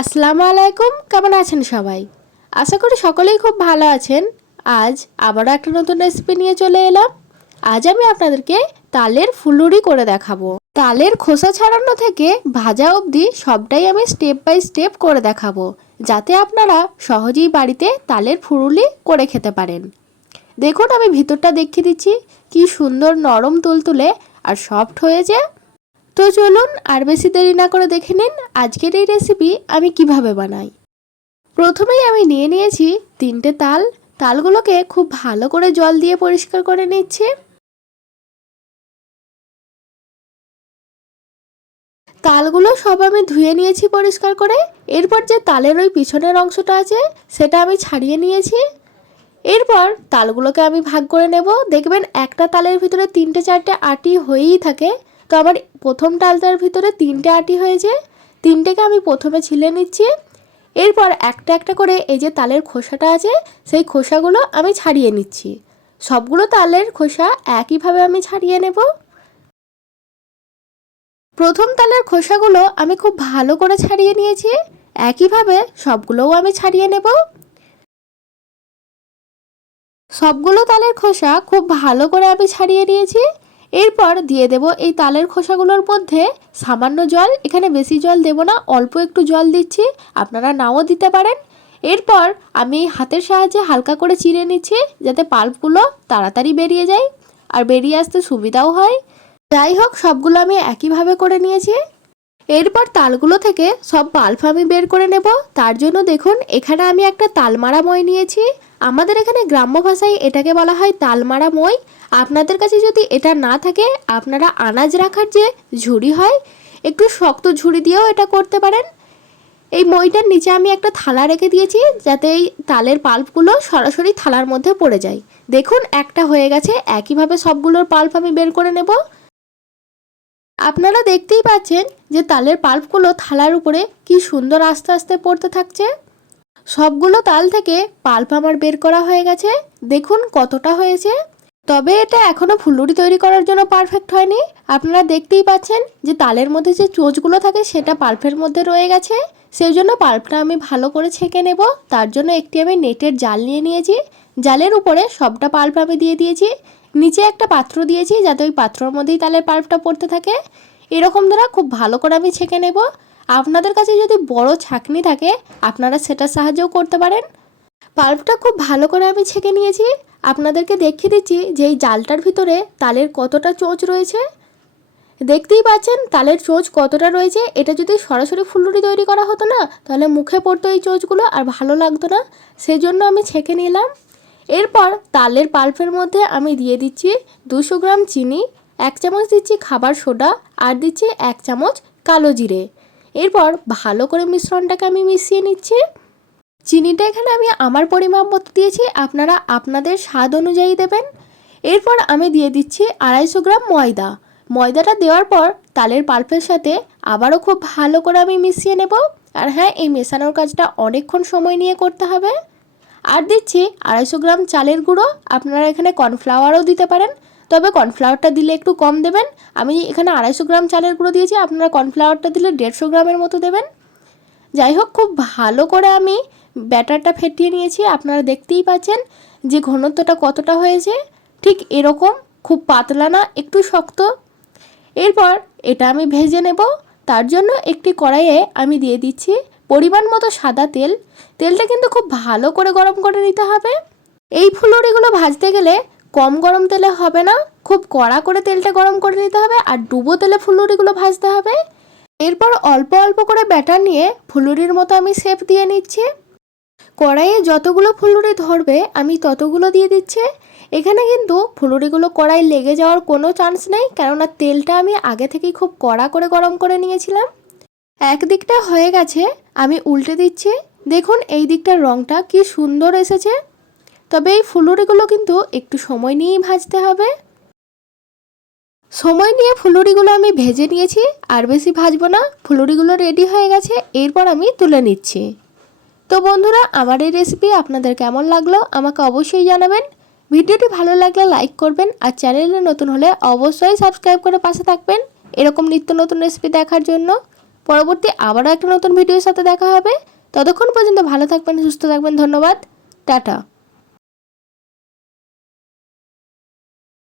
আসসালামু আলাইকুম। কেমন আছেন সবাই? আশা করি সকলেই খুব ভালো আছেন। আজ আবারও একটা নতুন রেসিপি নিয়ে চলে এলাম। আজ আমি আপনাদেরকে তালের ফুলুরি করে দেখাবো। তালের খোসা ছাড়ানো থেকে ভাজা অবধি সবটাই আমি স্টেপ বাই স্টেপ করে দেখাবো, যাতে আপনারা সহজেই বাড়িতে তালের ফুলুরি করে খেতে পারেন। দেখুন, আমি ভিতরটা দেখিয়ে দিচ্ছি, কি সুন্দর নরম তুলতুলে আর সফট হয়েছে। তো চলুন আর বেশি দেরি না করে দেখে নিন আজকের এই রেসিপি আমি কিভাবে বানাই। প্রথমেই আমি নিয়ে নিয়েছি 3টে তাল। তালগুলোকে খুব ভালো করে জল দিয়ে পরিষ্কার করে নিচ্ছি। তালগুলো সব আমি ধুয়ে নিয়েছি পরিষ্কার করে। এরপর যে তালের ওই পিছনের অংশটা আছে সেটা আমি ছাড়িয়ে নিয়েছি। এরপর তালগুলোকে আমি ভাগ করে নেব। দেখবেন একটা তালের ভিতরে 3টে-4টে আটি হয়েই থাকে। তো আমার প্রথম তালটার ভিতরে 3টে আটি হয়েছে। 3টেকে আমি প্রথমে ছিলে নিচ্ছি। এরপর একটা একটা করে এই যে তালের খোসাটা আছে সেই খোসাগুলো আমি ছাড়িয়ে নিচ্ছি। সবগুলো তালের খোসা একইভাবে আমি ছাড়িয়ে নেব। প্রথম তালের খোসাগুলো আমি খুব ভালো করে ছাড়িয়ে নিয়েছি। একইভাবে সবগুলোও আমি ছাড়িয়ে নেব। সবগুলো তালের খোসা খুব ভালো করে আমি ছাড়িয়ে নিয়েছি। এরপর দিয়ে দেব এই তালের খোসাগুলোর মধ্যে সামান্য জল। এখানে বেশি জল দেব না, অল্প একটু জল দিচ্ছি, আপনারা নাও দিতে পারেন। এরপর আমি হাতের সাহায্যে হালকা করে চিড়ে নিচ্ছি, যাতে পাল্পগুলো তাড়াতাড়ি বেরিয়ে যায় আর বেরিয়ে আসতে সুবিধাও হয়। যাই হোক, সবগুলো আমি একইভাবে করে নিয়েছি। এরপর তালগুলো থেকে সব পাল্প আমি বের করে নেব। তার জন্য দেখুন, এখানে আমি একটা তালমারা মই নিয়েছি। আমাদের এখানে গ্রাম্য ভাষায় এটাকে বলা হয় তালমারা মই। আপনাদের কাছে যদি এটা না থাকে, আপনারা আনাজ রাখার যে ঝুড়ি হয়, একটু শক্ত ঝুড়ি দিয়েও এটা করতে পারেন। এই মইটার নিচে আমি একটা থালা রেখে দিয়েছি, যাতে এই তালের পাল্পগুলো সরাসরি থালার মধ্যে পড়ে যায়। দেখুন, একটা হয়ে গেছে। একইভাবে সবগুলোর পাল্প আমি বের করে নেব। আপনারা দেখতেই পাচ্ছেন যে তালের পাল্পগুলো থালার উপরে কি সুন্দর আস্তে আস্তে পড়তে থাকছে। সবগুলো তাল থেকে পাল্প আমার বের করা হয়ে গেছে। দেখুন কতটা হয়েছে। তবে এটা এখনো ফুলুরি তৈরি করার জন্য পারফেক্ট হয়নি। আপনারা দেখতেই পাচ্ছেন যে তালের মধ্যে যে চোঁচগুলো থাকে সেটা পাল্পের মধ্যে রয়ে গেছে। সেই জন্য পাল্পটা আমি ভালো করে ছেঁকে নেব। তার জন্য একটি আমি নেটের জাল নিয়ে নিয়েছি। জালের উপরে সবটা পাল্প আমি দিয়ে দিয়েছি। নিচে একটা পাত্র দিয়েছি, যাতে ওই পাত্রর মধ্যেই তালের পাল্পটা পড়তে থাকে। এরকম দ্বারা খুব ভালো করে আমি ছেঁকে নেব। আপনাদের কাছে যদি বড় ছাঁকনি থাকে, আপনারা সেটার সাহায্যেও করতে পারেন। পাল্পটা খুব ভালো করে আমি ছেঁকে নিয়েছি। আপনাদেরকে দেখিয়ে দিচ্ছি যে এই জালটার ভিতরে তালের কতটা চোঁচ রয়েছে। দেখতেই পাচ্ছেন তালের চোঁচ কতটা রয়েছে। এটা যদি সরাসরি ফুলুরি তৈরি করা হতো না, তাহলে মুখে পড়তো এই চোঁচগুলো আর ভালো লাগতো না। সেজন্য আমি ছেঁকে নিলাম। এরপর তালের পাল্পের মধ্যে আমি দিয়ে দিচ্ছি 200 গ্রাম চিনি, 1 চামচ দিচ্ছি খাবার সোডা, আর দিচ্ছি 1 চামচ কালো জিরে। এরপর ভালো করে মিশ্রণটাকে আমি মিশিয়ে নিচ্ছি। চিনিটা এখানে আমি আমার পরিমাপ মতো দিয়েছি, আপনারা আপনাদের স্বাদ অনুযায়ী দেবেন। এরপর আমি দিয়ে দিচ্ছি 250 গ্রাম ময়দা। ময়দাটা দেওয়ার পর তালের পাল্পের সাথে আবারও খুব ভালো করে আমি মিশিয়ে নেব। আর হ্যাঁ, এই মেশানোর কাজটা অনেকক্ষণ সময় নিয়ে করতে হবে। আর দিচ্ছি 250 গ্রাম চালের গুঁড়ো। আপনারা এখানে কর্নফ্লাওয়ারও দিতে পারেন, তবে কর্নফ্লাওয়ারটা দিলে একটু কম দেবেন। আমি এখানে 250 গ্রাম চালের গুঁড়ো দিয়েছি, আপনারা কর্নফ্লাওয়ারটা দিলে 150 গ্রামের মতো দেবেন। যাই হোক, খুব ভালো করে আমি ব্যাটারটা ফেটিয়ে নিয়েছি। আপনারা দেখতেই পাচ্ছেন যে ঘনত্বটা কতটা হয়েছে। ঠিক এরকম, খুব পাতলা না, একটু শক্ত। এরপর এটা আমি ভেজে নেব। তার জন্য একটি কড়াইয়ে আমি দিয়ে দিচ্ছি পরিমাণ মতো সাদা তেল। তেলটা কিন্তু খুব ভালো করে গরম করে নিতে হবে। এই ফুলুরিগুলো ভাজতে গেলে কম গরম তেলে হবে না, খুব কড়া করে তেলটা গরম করে নিতে হবে আর ডুবো তেলে ফুলুরিগুলো ভাজতে হবে। এরপর অল্প অল্প করে ব্যাটার নিয়ে ফুলুরির মতো আমি শেপ দিয়ে নিচ্ছি। কড়াইয়ে যতগুলো ফুলুরি ধরবে আমি ততগুলো দিয়ে দিচ্ছি। এখানে কিন্তু ফুলুরিগুলো কড়াই লেগে যাওয়ার কোনো চান্স নেই, কেননা তেলটা আমি আগে থেকেই খুব কড়া করে গরম করে নিয়েছিলাম। একদিকটা হয়ে গেছে, আমি উল্টে দিচ্ছি। দেখুন এই দিকটার রঙটা কি সুন্দর এসেছে। তবে এই ফুলুরিগুলো কিন্তু একটু সময় নিয়েই ভাজতে হবে। সময় নিয়ে ফুলুরিগুলো আমি ভেজে নিয়েছি, আর বেশি ভাজবো না। ফুলুরিগুলো রেডি হয়ে গেছে, এরপর আমি তুলে নিচ্ছি। তো বন্ধুরা, আমার এই রেসিপি আপনাদের কেমন লাগলো আমাকে অবশ্যই জানাবেন। ভিডিওটি ভালো লাগলে লাইক করবেন, আর চ্যানেলে নতুন হলে অবশ্যই সাবস্ক্রাইব করে পাশে থাকবেন এরকম নিত্য নতুন রেসিপি দেখার জন্য। পরবর্তী আবারও একটা নতুন ভিডিওর সাথে দেখা হবে। ততক্ষণ পর্যন্ত ভালো থাকবেন, সুস্থ থাকবেন। ধন্যবাদ, টাটা।